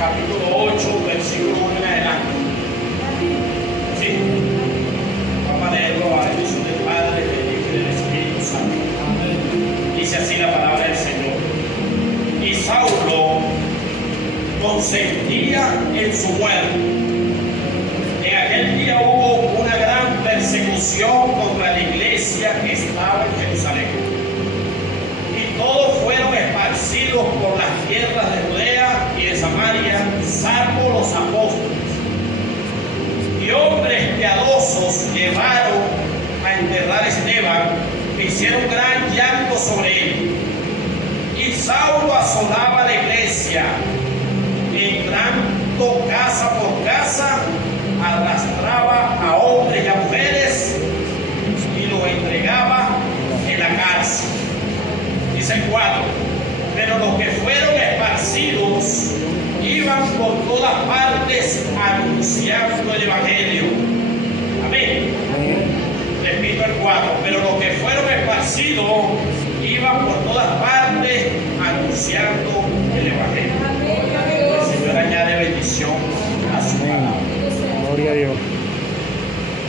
capítulo 8, versículo 1 en adelante. Sí. Vamos a leerlo a la bendición del Padre, del Hijo y del Espíritu Santo. Dice así la palabra del Señor. Y Saulo consentía en su muerte. En aquel día hubo una gran persecución contra la iglesia que estaba en Jerusalén. Y todos fueron esparcidos por las tierras de Judea y de Samaria, salvo los apóstoles. Y hombres piadosos llevaron a enterrar a Esteban, que hicieron gran llanto sobre él. Y Saulo asolaba la iglesia, entrando casa por casa, arrastraba a hombres y a mujeres y los entregaba en la cárcel. Dice el 4: pero los que fueron esparcidos iban por todas partes anunciando el evangelio. Amén. Repito el 4: pero los que fueron esparcidos iban por todas partes anunciando el evangelio. El Señor añade bendición a su palabra. Gloria a Dios.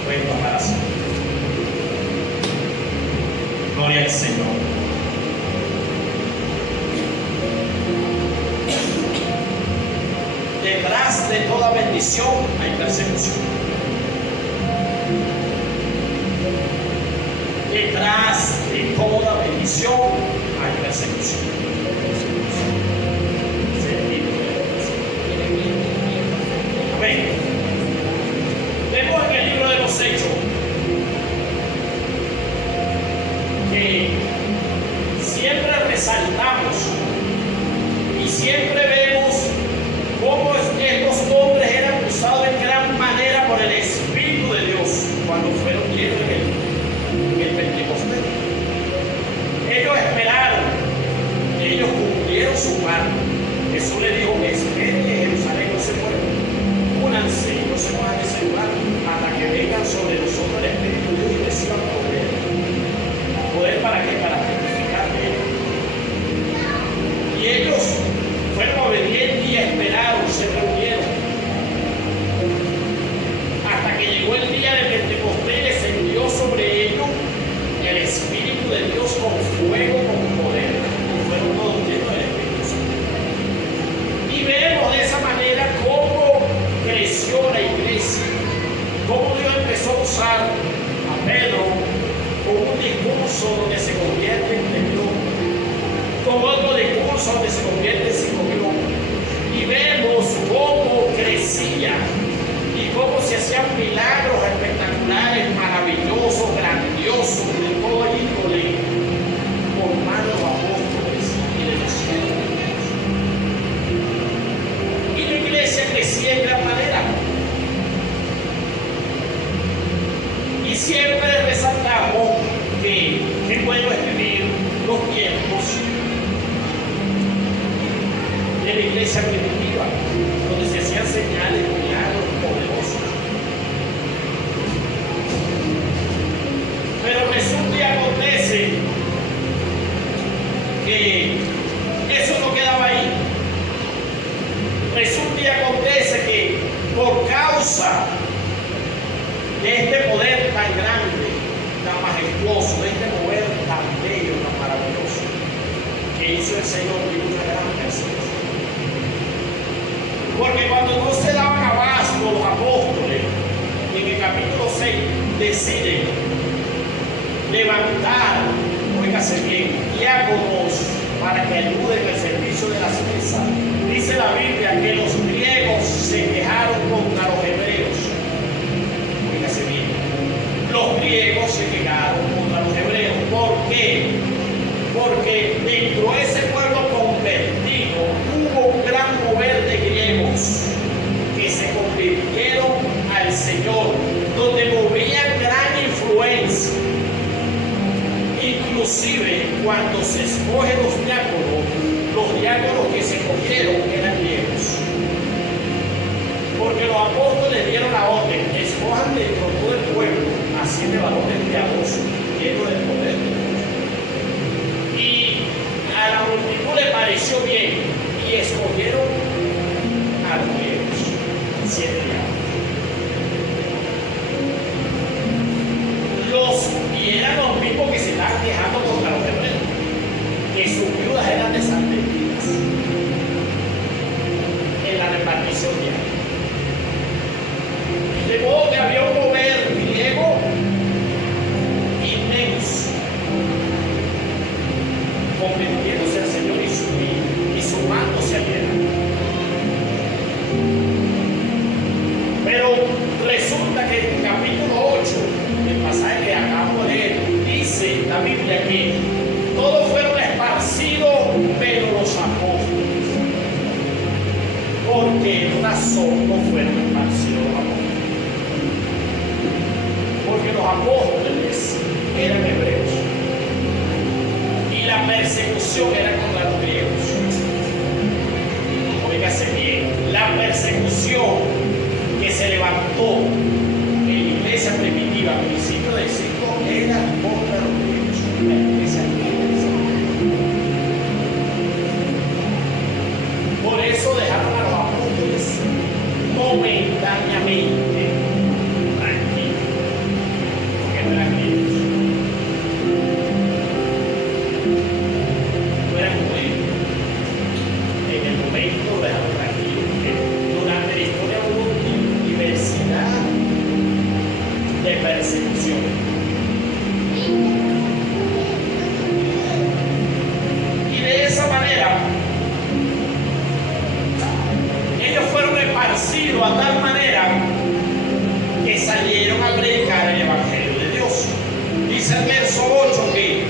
Pueden tomar asiento. Gloria al Señor. Detrás de toda bendición hay persecución. Detrás de toda bendición hay persecución. Amén. Vemos en el libro de los Hechos que siempre resaltamos y siempre vemos cómo estos hombres eran usados en gran manera por el Espíritu de Dios cuando fueron llenos en el Pentecostés. Ellos esperaron, ellos cumplieron su parte. Jesús le dijo: esperen en Jerusalén, no se muevan, únanse, no se muevan de ese lugar hasta que vengan sobre nosotros el Espíritu de Dios y reciban poder. ¿Poder para qué? Para testificar de Él. Y ellos fueron obedientes y esperaron, se reunieron. Hasta que llegó el día de Pentecostés, descendió sobre ellos el Espíritu de Dios con fuego, con poder. Y fueron todos llenos del Espíritu Santo. Y vemos de esa manera cómo creció la iglesia, cómo Dios empezó a usar a Pedro con un discurso donde se convierte en 3.000 hombres, con otro discurso donde se convierte en 5.000 hombres. Y vemos cómo crecía y cómo se hacían milagros espectaculares, maravillosos, grandiosos, de todo índole, por mano de los apóstoles y de los siervos de Dios. Y la iglesia crecía en gran manera. Y siempre resaltamos que es bueno escribir los tiempos de la iglesia primitiva, donde se hacían señales, milagros poderosos. Pero resulta y acontece que eso no quedaba ahí. Resulta y acontece que por causa de este poder tan grande, tan majestuoso, de este mover tan bello, tan maravilloso, que hizo el Señor, vino una gran persecución. Porque cuando no se daban abasto los apóstoles, en el capítulo 6 deciden levantar, óigase bien, diáconos para que ayuden el servicio de las mesas. Dice la Biblia que los griegos se quejaron contra los hebreos. Óigase bien, los griegos se quejaron contra los hebreos. ¿Por qué? Porque dentro de ese pueblo convertido hubo un gran mover de griegos que se convirtieron al Señor, donde movían gran influencia. Inclusive cuando se escogen los diáconos que se cogieron eran griegos. Porque los apóstoles dieron la orden: escojan dentro de todo el pueblo a 7 varones piadosos todas eran desatendidas en la repartición diaria. De modo que había un mover griego inmenso, convirtiéndose al Señor y sumándose a tierra. Pero resulta que en el capítulo 8, el pasaje que acabamos de leer, dice la Biblia que todos fueron esparcidos, pero los apóstoles. ¿Por qué razón no fueron esparcidos los apóstoles? Porque los apóstoles eran hebreos y la persecución era contra los griegos. Óigase bien, la persecución que se levantó en la iglesia primitiva a principios del siglo era contra los griegos, la iglesia primitiva. Por eso dejaron a los apóstoles momentáneamente tranquilos, porque no eran griegos, no eran judíos. En el momento lo dejaron tranquilos, porque durante la historia hubo diversidad de persecución. Y de esa manera ellos fueron esparcidos a tal manera que salieron a predicar el Evangelio de Dios. Dice el verso 8 que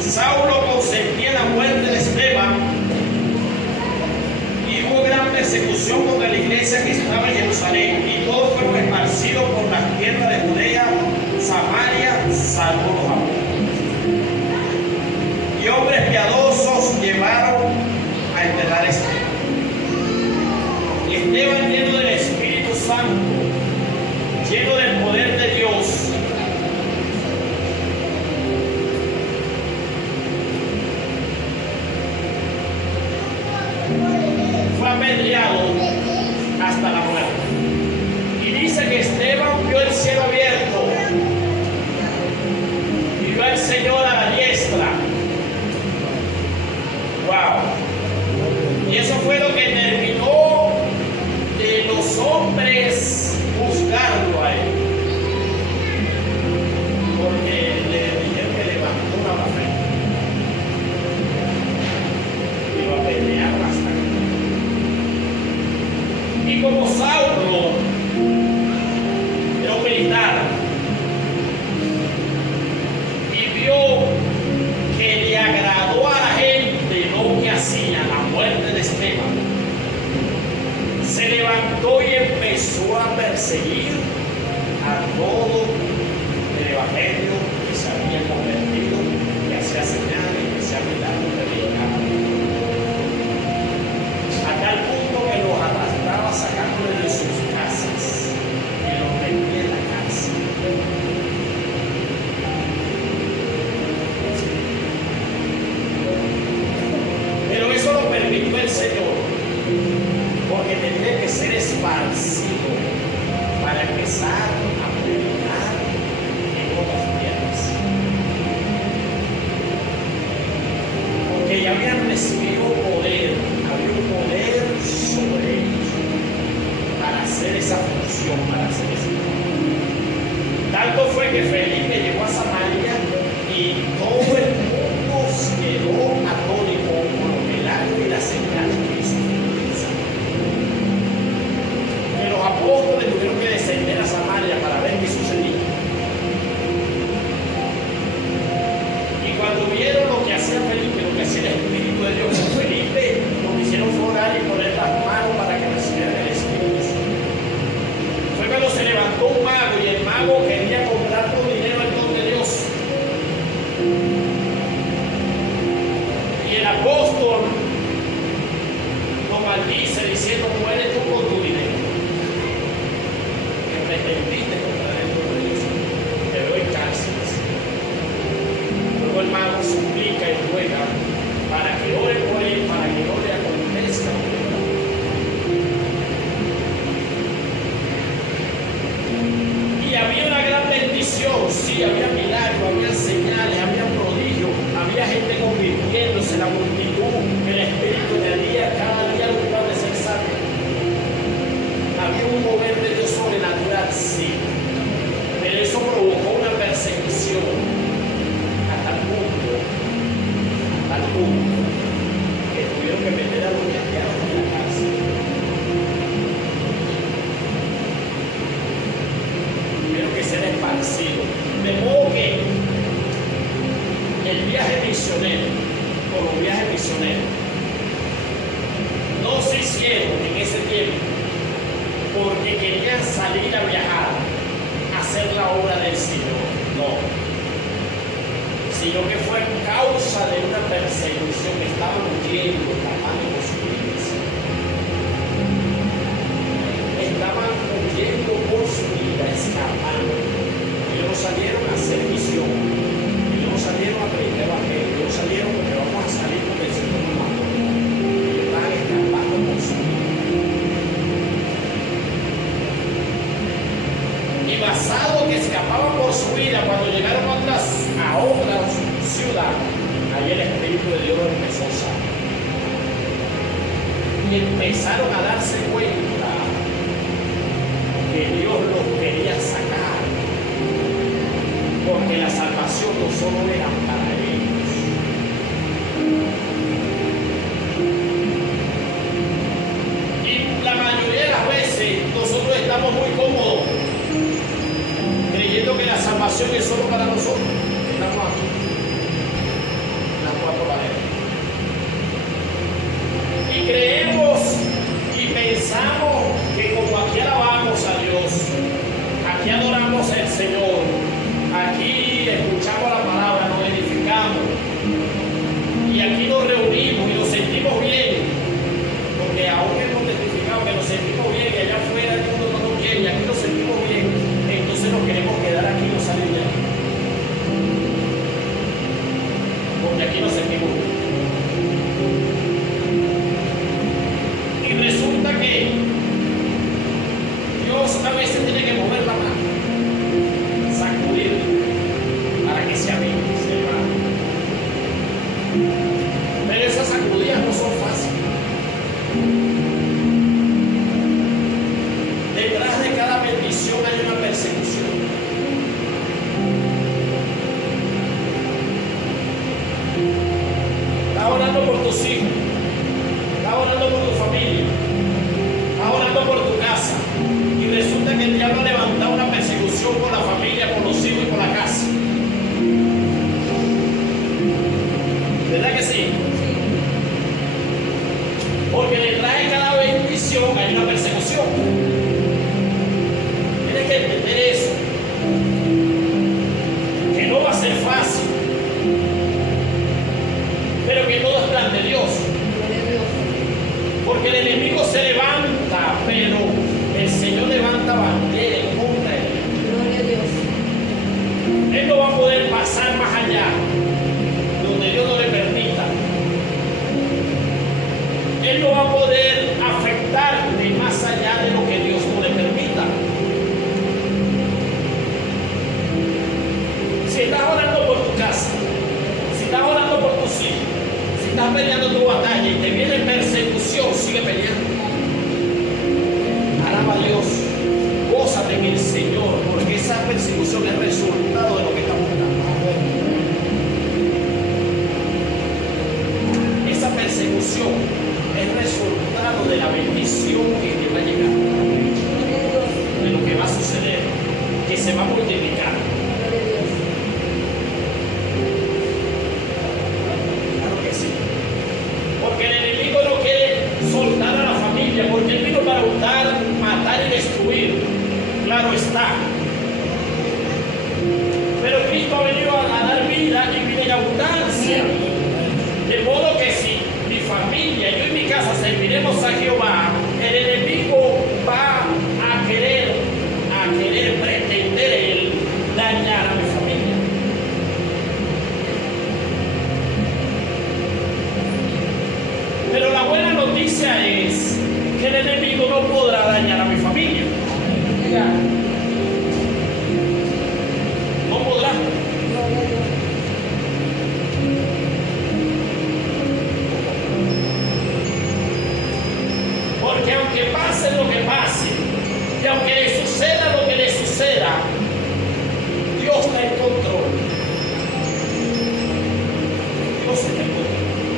Saulo consentía la muerte de Esteban y hubo gran persecución contra la iglesia que estaba en Jerusalén, y todos fueron esparcidos por las tierras de Judea, Samaria, salvo los apóstoles. Y hombres piadosos llevaron a enterrar a Esteban. Y Esteban, lleno del Espíritu Santo, lleno del poder de Dios, fue apedreado hasta la muerte. Y dice que Esteban vio el cielo abierto y vio al Señor a la diestra. ¡Wow! Y eso fue lo que terminó de los hombres juzgarlo a él, porque le dijeron que levantó una blasfemia y lo apedrearon hasta aquí. Y como Saulo era un militar y vio que le agradó a la gente lo que hacía, la muerte de Esteban, se levantó y empezó a perseguir a todo el Evangelio que se había convertido, que hacía señales, que hacía milagros, predicaba. A tal punto que los arrastraba sacándoles de sus casas y los metía en la cárcel. Pero eso lo permitió el Señor, porque tenía que ser esparcido para empezar a predicar en otras tierras. Porque ya habían recibido poder, había un poder sobre ellos para hacer esa función, para hacer ese trabajo. Tanto fue que Felipe llegó a Samaria y todo el mundo quedó atónito por los milagros y las señales que hizo. Que los apóstoles tuvieron que descender a Samaria para ver qué sucedía. Y cuando vieron lo que hacía Felipe, lo que hacía el Espíritu de Dios con Felipe, lo que hicieron fue orar y poner las manos para que recibieran el Espíritu Santo. Fue cuando se levantó un mago y el mago quería comprar con dinero el don de Dios. Y el apóstol lo maldice diciendo: muere tú con tu dinero, que pretendiste comprar el don de Dios, te doy cárceles. Luego el mago suplica y ruega para que ore por él, para que no le acontezca. Y había una gran bendición, sí, había milagros, había señales, había prodigios, había gente punto que tuvieron que meter a los cristianos en la cárcel. Tuvieron que ser esparcidos. De modo que el viaje misionero, o los viajes misioneros, no se hicieron en ese tiempo porque querían salir a viajar, a hacer la obra del Señor. No. Sino que fue causa de una persecución que estaban huyendo, escapando por su vida. Estaban huyendo por su vida, escapando. Ellos no salieron a hacer misión. Ellos no salieron a predicar el evangelio. Ellos salieron porque vamos a salir porque el Señor nos mandó. Ellos estaban escapando por su vida. Y basado que escapaban por su vida, cuando llegaron a otra ciudad, ahí el Espíritu de Dios los empezó a usar. Y empezaron a darse cuenta que Dios los quería sacar, porque la salvación no solo era para ellos. Y la mayoría de las veces nosotros estamos muy cómodos creyendo que la salvación es solo para nosotros. Estamos aquí, en las cuatro paredes. Y creemos y pensamos que como aquí alabamos a Dios, aquí adoramos al Señor, aquí escuchamos la palabra, nos edificamos, y aquí nos reunimos y nos sentimos bien, porque aún hemos testificado que nos sentimos bien y allá afuera el mundo no nos quiere, y aquí nos sentimos bien, entonces nos queremos quedar aquí y no salir de aquí. Porque aquí nos sentimos bien. Y resulta que Dios a veces tiene que mover la mano, sacudir para que se avive, se levante. Pero esas sacudidas no son fáciles. Detrás de cada bendición hay una persecución. Estás orando por tus hijos, estás orando por tu familia, estás orando por tu casa, y resulta que el diablo ha levantado una persecución por la familia, por los hijos y por la casa. ¿Verdad que sí? Porque detrás de cada bendición hay una persecución. Tienes que entender eso. Que no va a ser fácil, pero que todo es plan de Dios. Porque el enemigo se levanta, pero el Señor levanta bandera en contra de él. Él no va a poder pasar más allá donde Dios no le permita. Él no va a poder afectarle más allá de lo que Dios no le permita. Si estás orando por tu casa, si estás orando por tus hijos, si estás peleando tu batalla y te viene persecución, sigue peleando. Alaba a Dios, gózate en el Señor, porque esa persecución es resultado de lo que estamos buscando. Esa persecución es resultado de la bendición que te va a llegar, de lo que va a suceder, que se va a multiplicar. Claro que sí. Porque el enemigo no quiere soltar a la familia, porque él vino para hurtar, matar y destruir. Claro está. Pero Cristo ha venido a dar vida y vida en abundancia. De modo que si mi familia, yo y mi casa serviremos a Jehová, el enemigo va a querer pretender él dañar a mi familia. Pero la buena noticia es que el enemigo no podrá dañar a mi familia. No podrá. Porque aunque pase lo que pase, y aunque le suceda lo que le suceda, Dios está en control. Dios está en control.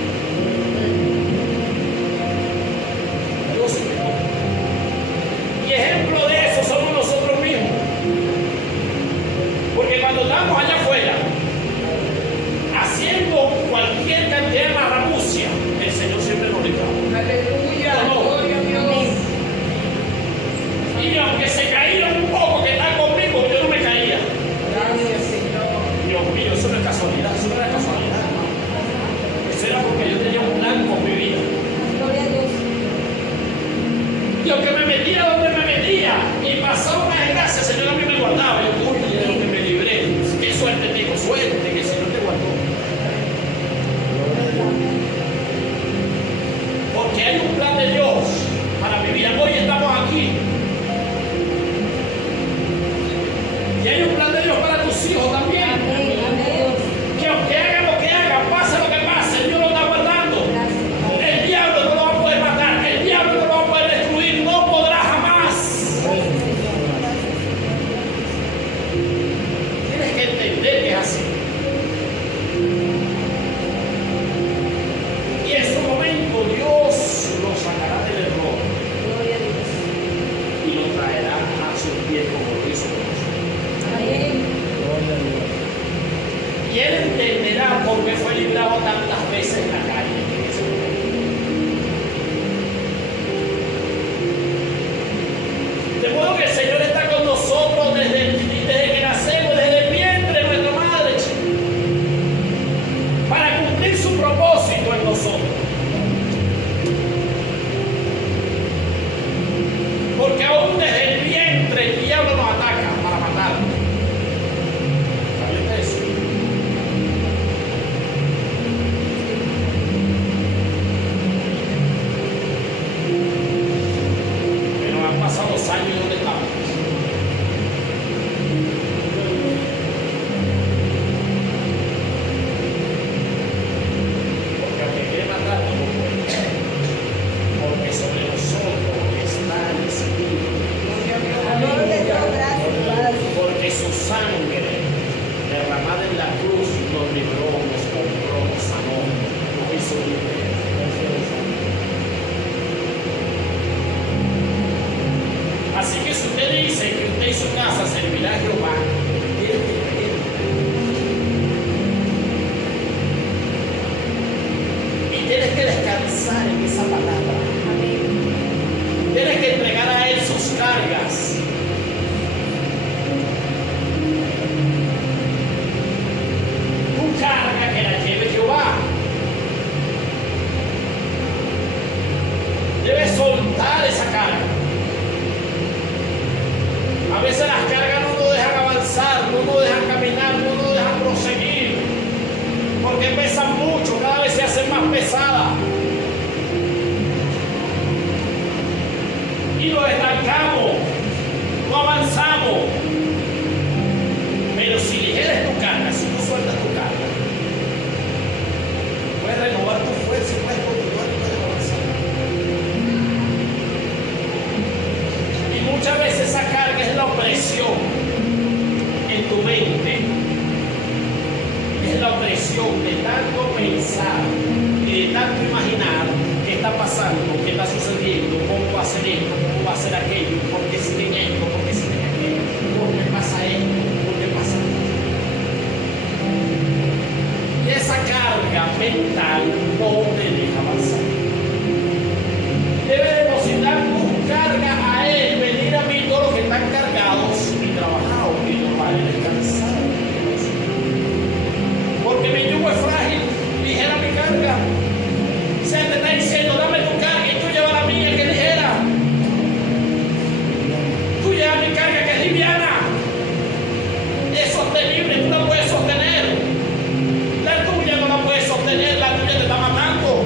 pasaba una desgracia, el Señor a mí me guardaba. Yo, uy, de lo que me libré. Qué suerte tengo, suerte que el Señor te guardó. Porque hay un plan de Dios para mi vida. Hoy estamos aquí. Y hay un plan de Dios para tus hijos también. Que aunque hagan lo que hagan, pase lo que pase, Dios lo está guardando. El diablo no lo va a poder matar, el diablo no lo va a poder destruir, no podrá jamás. Tienes que entender que es así. Y en su momento Dios lo sacará del error y lo traerá a su pie como lo hizo con nosotros. Y él entenderá por qué fue librado tantas veces en la calle. De modo que el Señor está con nosotros desde que nacemos, desde el vientre de nuestra madre, para cumplir su propósito en nosotros. Porque aún desde el vientre el diablo nos ataca para matarnos. ¿Sabes de eso? Pero han pasado años y ¿dónde estamos? Porque aunque quiere matarnos, no puede. Porque sobre nosotros está el Espíritu. Porque su sangre derramada en la cruz nos libró, nos compró, nos sanó, nos hizo libres. Así que si usted dice que usted y su casa servirá a Jehová, tiene que creer. Y tienes que descansar en esa palabra. Tienes que entregar a Él sus cargas. Tu carga que la lleve Jehová. Debes soltar esa carga. A veces las cargas no nos dejan avanzar, no nos dejan caminar, no nos dejan proseguir. Porque pesan mucho, cada vez se hacen más pesadas. Y nos estancamos, no avanzamos. Pero si ligeres tu carga, si tú sueltas tu carga, puedes renovar tu fuerza y puedes continuar y puedes avanzar. Y muchas veces esa carga es la opresión en tu mente. Es la opresión de tanto pensar y de tanto imaginar qué está pasando, qué está sucediendo, cómo va a ser esto, cómo va a ser aquello, por qué siguen esto, por qué siguen aquello, por qué pasa esto, por qué pasa aquello. Y esa carga mental no te deja avanzar. Debe depositar tu carga a Él, venir a mí todos los que están cargados y trabajados y no van a descansar. Porque mi yugo es frágil, ligera mi carga. Se te está diciendo, dame tu carga y tú lleva la mía que es ligera. Tú llevas mi carga que es liviana. Es sostenible, tú la puedes sostener. La tuya no la puedes sostener, la tuya te está matando.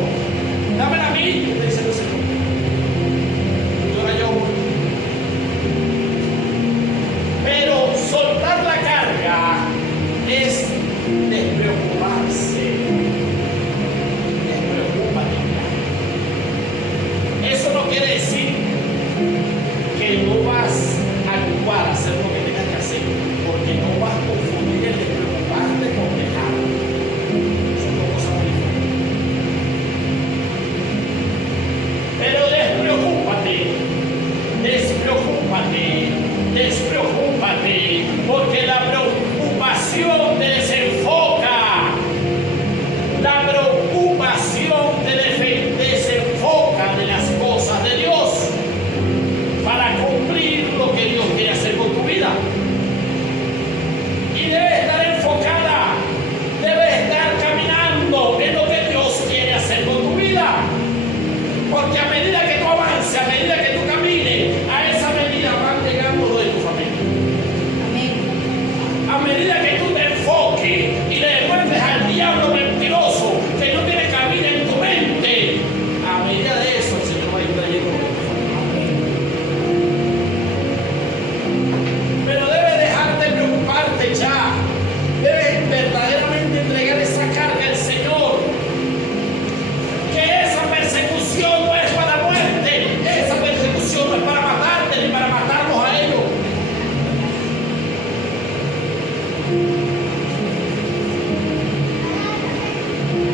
persecución no es para muerte, esa persecución no es para matarte ni para matarlos a ellos.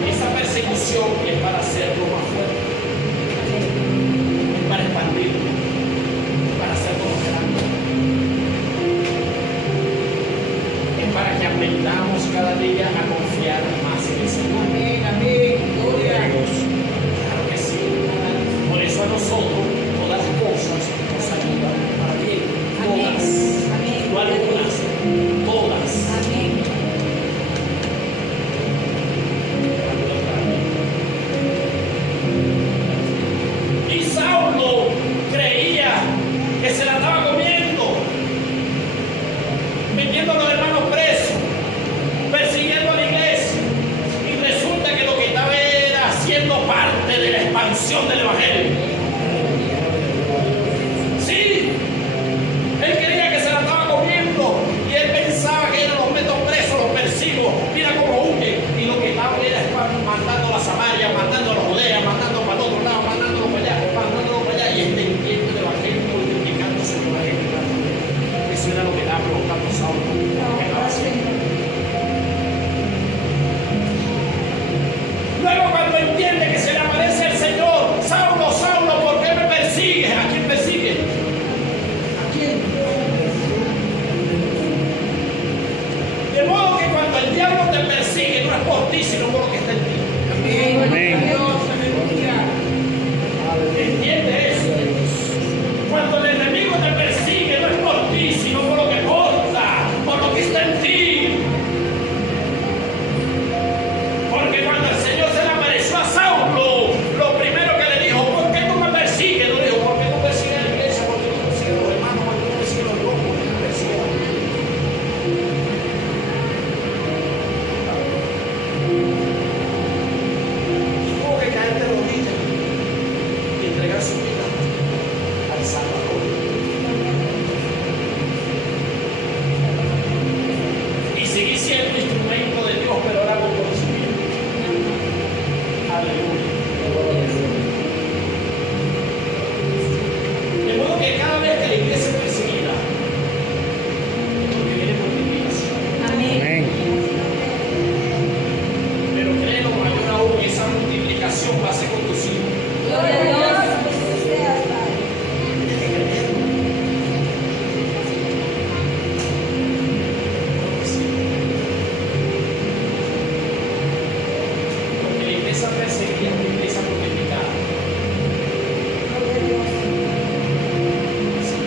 Esa persecución es para hacerlo más fuerte, es para expandirlo, para hacerlo más grande, es para que aprendamos cada día a confiar más en el Señor. Amén, amén, gloria a Dios. Claro que sí. Por eso a nosotros todas las cosas nos ayudan para bien. Todas. Amén. No algunas. Todas. Amén. Ayudan para bien. Y Saulo creía que se la estaba comiendo, metiendo a los hermanos presos, persiguiendo a la iglesia. Y resulta que lo que estaba era haciendo parte de la expansión del Evangelio. Sí, él creía que se la estaba comiendo y él pensaba que los meto presos, los persigo, mira cómo huye. Y lo que estaba era mandando a Samaria, mandando a la Judea, mandando para el otro lado, mandándolo para allá, mandándolo para allá y extendiendo el Evangelio, multiplicándose por la gente. Eso era lo que estaba provocando Saulo. Que estaba haciendo. Luego cuando entiende que se le aparece el Señor, Saulo, Saulo, ¿por qué me persigues? ¿A quién persigue? ¿A quién? De modo que cuando el diablo te persigue, no es por ti, sino por lo que está en ti. Amén. Amén. Gloria a Dios, aleluya. ¿Entiende eso? Cuando el enemigo te persigue, no es por ti, sino por lo que porta, por lo que está en ti. Porque cuando el Señor se le apareció a Saulo, lo primero que le dijo, ¿por qué tú me persigues? No le dijo, ¿por qué tú persigues a la iglesia? ¿Por qué tú persigues a los hermanos? ¿Por qué tú persigues a los locos? ¿Por qué tú persigues a los tuvo que caer de rodillas y entregar su vida al Salvador. Y seguir siendo instrumento de Dios, pero ahora con conocimiento. Aleluya. De modo que cada vez que la iglesia es perseguida, lo que viene multiplicación. Amén. Pero créelo, mayor aún, esa multiplicación va a ser con tus hijos. Gloria a Dios. Tienes que creerlo. Sí. Porque la iglesia perseguida es una iglesia multiplicada. Sí.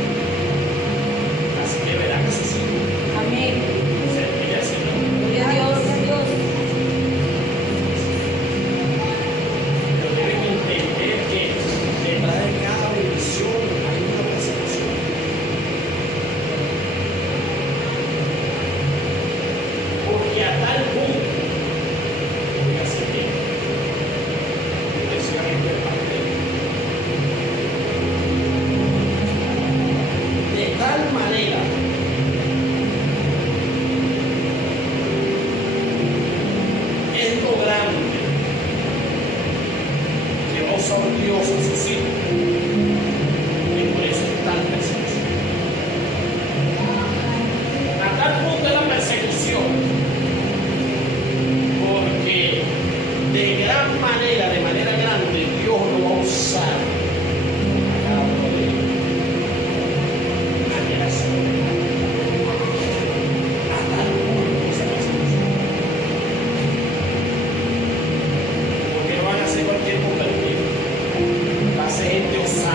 Así que verán a sus hijos Amén. servir al Señor. Gloria a Dios. Pero deben entender que detrás de cada bendición hay una persecución. Porque a tal punto, fíjense bien, decía esto de parte de tal manera es lo grande que goza un Dios en sus hijos, y por eso es tal persecución. A tal punto es la persecución, porque de gran manera, de manera grande, Dios lo va a usar a cada uno de ellos. A tal punto esa persecución. Porque no van a ser cualquier convertido, va a ser gente osada.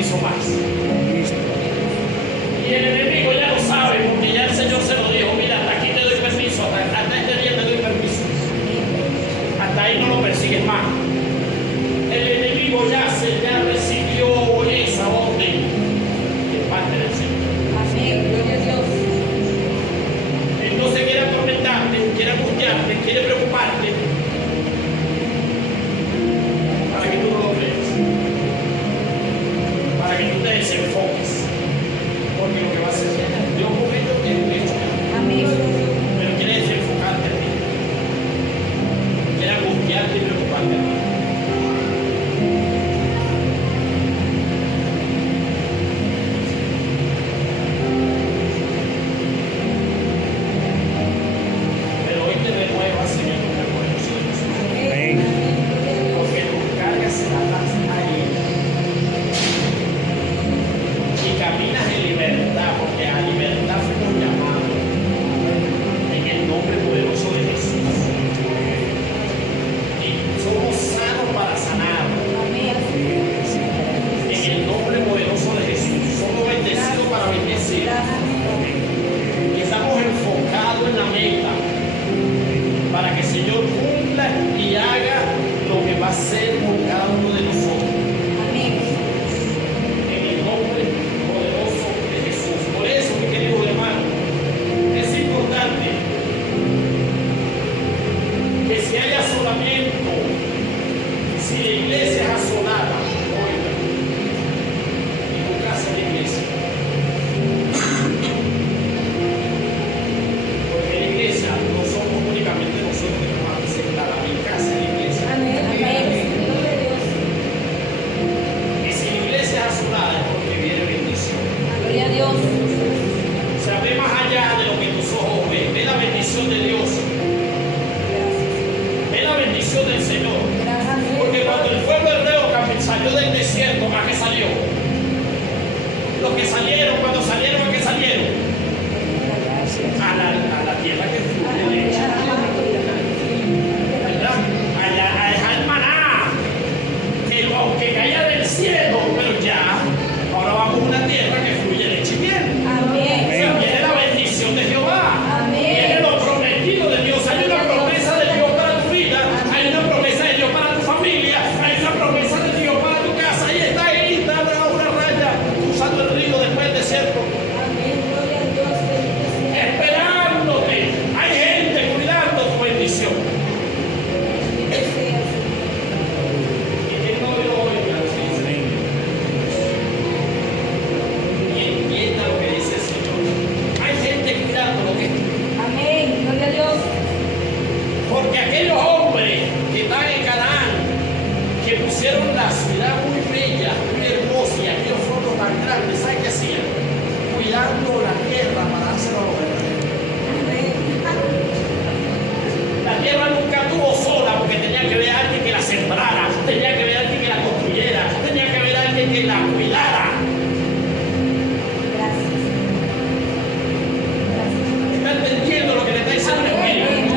permiso más. Y el enemigo ya lo sabe, porque ya el Señor se lo dijo, mira, hasta aquí te doy permiso, hasta este día te doy permiso. Hasta ahí no lo persigues más. El enemigo ya recibió esa orden de parte del Señor. Amén. Gloria a Dios. Entonces quiere atormentarte, quiere angustiarte, quiere preocuparte para que tú no lo creas, para que tú te desenfoques, porque lo que va a hacer Dios con ellos quiere un hecho, Amén. pero quiere desenfocarte a ti, quiere angustiarte y preocuparte a ti. Pero hoy te renueva, Señor, con el poderoso de Jesús. Amén. Porque tus cargas se las das a Él. Y caminas en libertad, porque a libertad fuimos llamados. En el nombre poderoso de Jesús. Y somos sanos para sanar. Amén. En el nombre poderoso de Jesús. Somos bendecidos para bendecir. Y estamos enfocados en la meta. Para que el Señor cumpla y haga lo que va a hacer con cada uno de nosotros. Amén. En el nombre poderoso de Jesús. Por eso, mi querido hermano, es importante que si hay asolamiento, si la iglesia es asolada, oiga, y tu casa es la iglesia. Porque la iglesia no somos únicamente nosotros que nos vamos a presentar a mi casa, es la iglesia. Amén. Amén. Gloria a Dios. Y si la iglesia es asolada es porque viene bendición. Gloria a Dios. O sea, ve más allá de lo que tus ojos ven. Ve la bendición de Dios. Ve la bendición del Señor. Porque cuando el pueblo hebreo salió del desierto, ¿a qué salió? Los que salieron, cuando salieron, ¿a qué salieron? A la tierra que fluye leche. ¿Verdad? A dejar maná. Que aunque caía del cielo, pero ya, ahora vamos a una tierra que fluye leche y miel. O sea, viene la bendición de Jehová. Viene lo prometido de Dios. Hay una promesa de Dios para tu vida. Hay una promesa de Dios para tu familia. Hay una promesa de Dios para tu casa. Ahí está una raya cruzando el río después del desierto. Esperándote. Hay gente cuidando tu bendición. Y que no lo oiga, sí. Y entienda lo que dice el Señor. Hay gente cuidando lo que es tuyo. Amén. Gloria a Dios. Porque aquellos hombres que están en Canaán, que pusieron la ciudad muy bella, muy hermosa, y aquellos fondos tan grandes, ¿saben qué hacían? Cuidando la tierra para dárselo a los hermanos. La tierra nunca tuvo sola porque tenía que haber alguien que la sembrara, tenía que haber alguien que la construyera, tenía que haber alguien que la cuidara. ¿Está entendiendo lo que le está diciendo el Espíritu?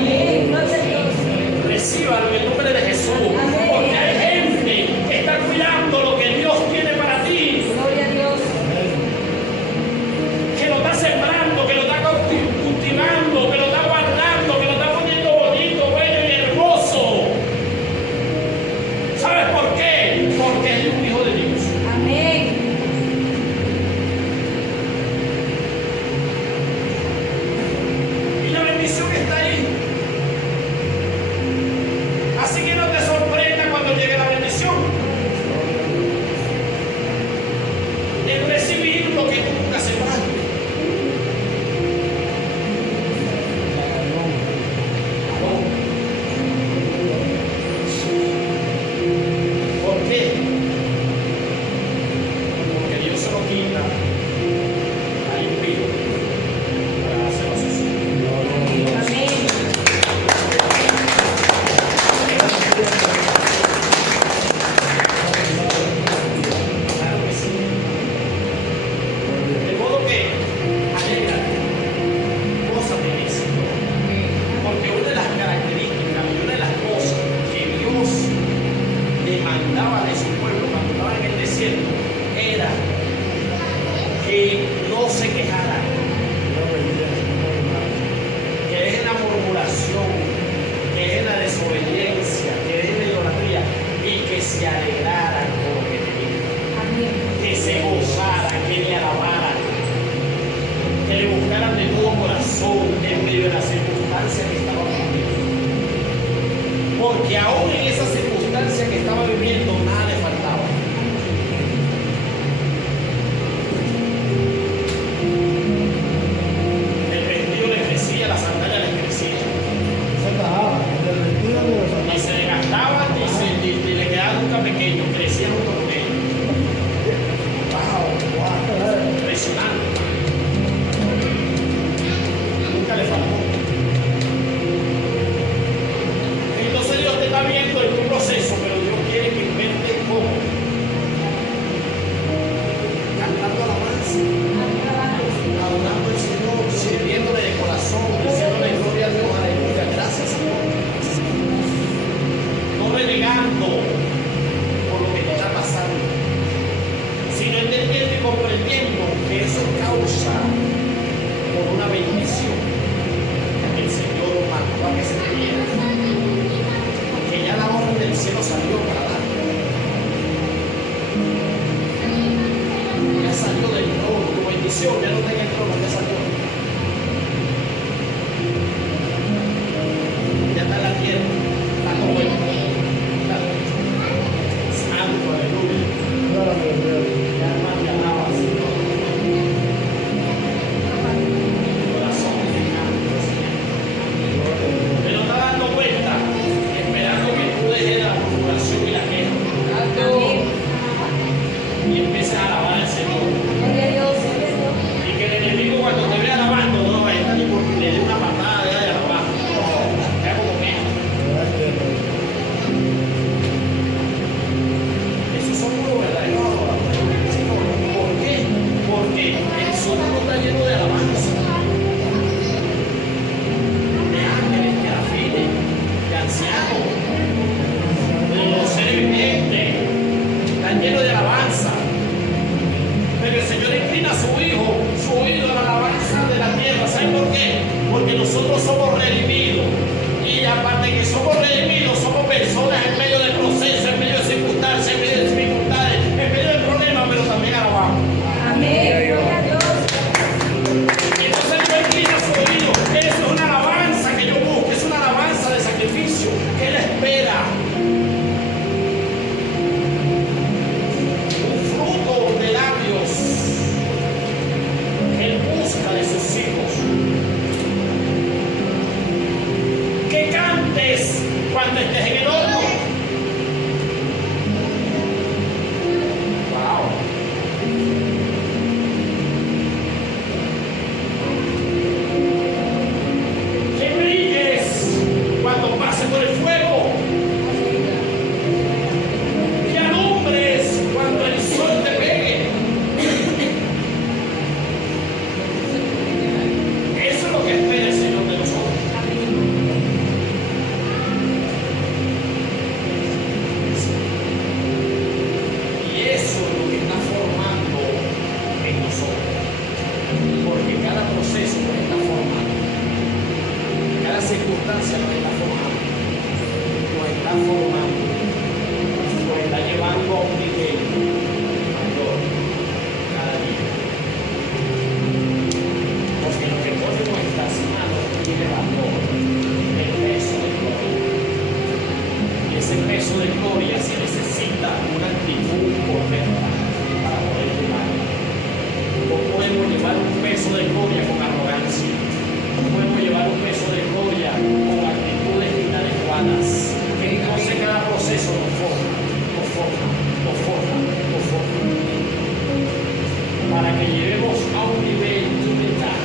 Recíbalo en el nombre de Jesús. Porque hay gente que está cuidando lo que Dios tiene para ti, Gloria a Dios. que lo está sembrando, que lo está cultivando, que lo está guardando, que lo está poniendo bonito, bueno y hermoso. ¿Sabes por qué? Porque es un hijo de Dios. Amén. Y la bendición está ahí. Así que no te sorprenda cuando llegue la bendición. En recibir lo que tú nunca sembraste. ¿Por qué? Porque Dios se lo quita al impío para hacerlo suyo. Amén. Claro que sí. medio de la circunstancia que estaba viviendo. Porque aún en esa circunstancia que estaba viviendo, nada le faltaba. El vestido le crecía, la sandalia le crecía. Ni se le gastaba, ni le quedaba nunca pequeño, crecía junto con él. Impresionante. Nunca le faltó. Entonces Dios te está viendo en tu proceso, pero Dios quiere que inventes cómo. Cantando alabanza, adorando al Señor, sirviéndole de corazón, diciéndole gloria a Dios, aleluya, gracias Señor. No renegando por lo que te está pasando, sino entendiendo y comprendiendo que eso causa por una bendición que el Señor mandó a que se te diera, que ya la orden del cielo salió para dar. Ya salió del trono, tu bendición ya no está en el trono, ya salió. Ya está en la tierra, está como el santo, aleluya. Ya hermano, ya alaba al Señor. Mi corazón es gigante, pero está dando cuenta, esperando que tú dejes la murmuración y la queja y empieces a alabar al Señor. Gloria a Dios. Y que el enemigo cuando te vea alabando no va a estar ni porque le dé una patada de alabar. No, es como queja. Esos son puros verdaderos adoradores. ¿Por qué? Porque el sonido está lleno de alabanza, de ángeles, de afines, de ancianos, de los seres vivientes. Están llenos de alabanza. Pero el Señor inclina a su oído a la alabanza de la tierra. ¿Saben por qué? Porque nosotros somos redimidos. Y aparte de que somos redimidos, somos personas en medio del proceso, en medio de circunstancias, en medio de dificultades, en medio de problemas, pero también alabamos. Amén. Gloria a Dios. Entonces Dios inclina su oído. Eso es una alabanza que yo busco, es una alabanza de sacrificio que Él espera. Un fruto de labios que Él busca de sus hijos. Que cantes cuando estés en el horno. Wow. Que brilles cuando pases por el fuego. Que alumbres cuando el sol te pegue. Eso es lo que espera el Señor de nosotros. Y eso es lo que está formando en nosotros. Porque cada proceso nos está formando. Cada circunstancia nos está formando. Nos está formando. Nos está llevando a un nivel mayor cada día. Porque lo que pone en nuestras manos tiene valor, el peso de gloria. Y ese peso de gloria se necesita una actitud correcta para poder llevarlo. No podemos llevar un peso de gloria con arrogancia. No podemos llevar un peso de gloria con actitudes inadecuadas. Que entonces cada proceso nos forma. Para que lleguemos a un nivel de humildad,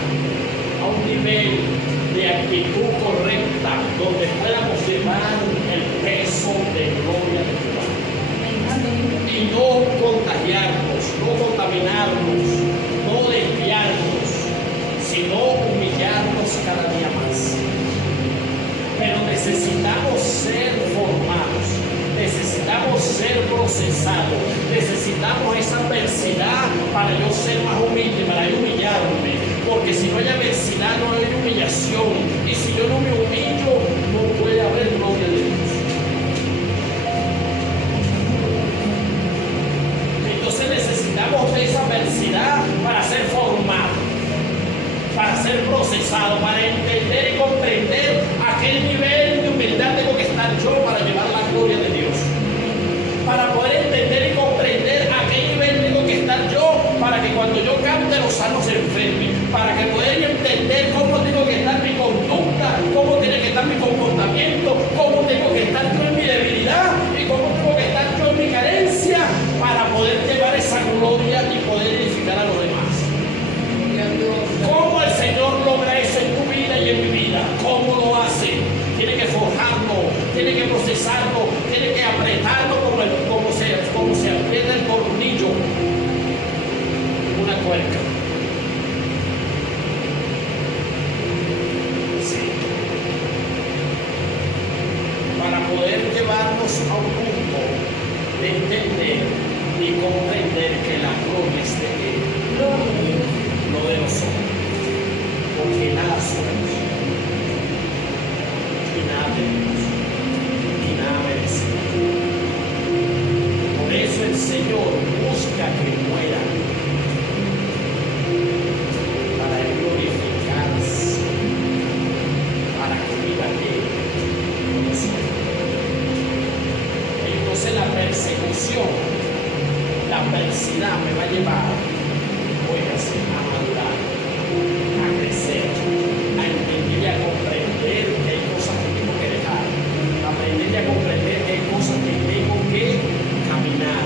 a un nivel de actitud correcta, donde podamos llevar el peso de gloria de Jehová. Y no contagiarnos, no contaminarnos, no desviarnos, sino humillarnos cada día más. Pero necesitamos ser formados, necesitamos ser procesados, necesitamos esa adversidad para yo ser más humilde, para yo humillarme, porque si no hay adversidad no hay humillación, y si yo no me humillo no puede haber gloria de Dios. Entonces necesitamos de esa adversidad para ser formados, para ser ser procesado, para entender y comprender a qué nivel de humildad tengo que estar yo para llevar la gloria de Dios. Para poder entender y comprender a qué nivel tengo que estar yo para que cuando yo cante los sanos se enfermen. Para que poder entender cómo tengo que estar mi conducta, cómo tiene que estar mi comportamiento, cómo tengo que estar yo en mi debilidad y cómo tengo que estar yo en mi carencia para poder llevar esa gloria y poder edificar a los demás. ¿Cómo el Señor logra eso en tu vida y en mi vida? ¿Cómo lo hace? Tiene que forjarlo, tiene que procesarlo, tiene que apretarlo como se aprieta el tornillo, una tuerca. Sí. Para poder llevarnos a un punto de entender y comprender que la gloria es de Él, no de nosotros, porque nada somos, y nada tenemos, y nada merecemos. Por eso el Señor busca que mueran para Él glorificarse, para que viva Él con nosotros. Entonces la persecución, la adversidad me va a llevar, óigase, a madurar, a crecer, a entender y a comprender que hay cosas que tengo que dejar, a aprender y a comprender que hay cosas que tengo que caminar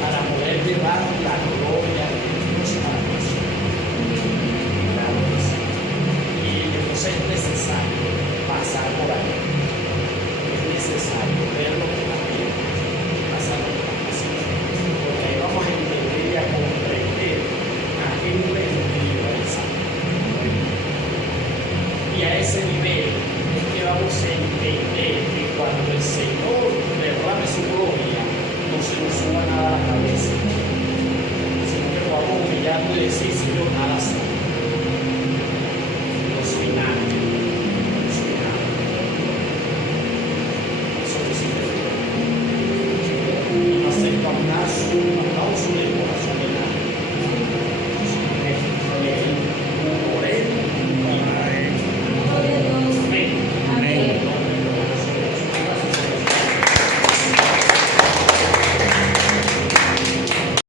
para poder llevar la gloria de Dios a la nación. Claro que sí. Y entonces es necesario pasar por ahí. Es necesario ver lo que está bien, pasar lo que está pasando. Porque ahí vamos a entender y a comprender a qué nivel lleva el Santo. Y a ese nivel es que vamos a entender que cuando el Señor derrame su gloria, no se nos suba nada a la cabeza, sino que lo vamos humillando y decir, Señor, nada sé.